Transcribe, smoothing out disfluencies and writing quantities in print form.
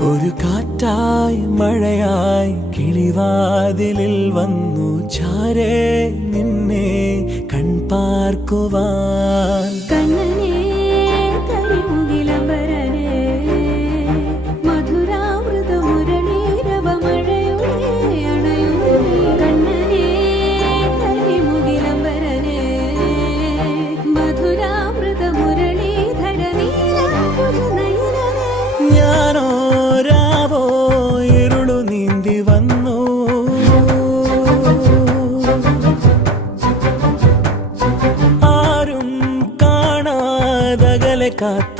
ഒരു കാറ്റായി മഴയായി കിളിവാതിലിൽ വന്നു ചാരേ നിന്നെ കൺപാർക്കുവാൻ. ഞാനോരാവോ ഇരുളു നീന്തി വന്നു, ആരും കാണാതകലെ കാത്തു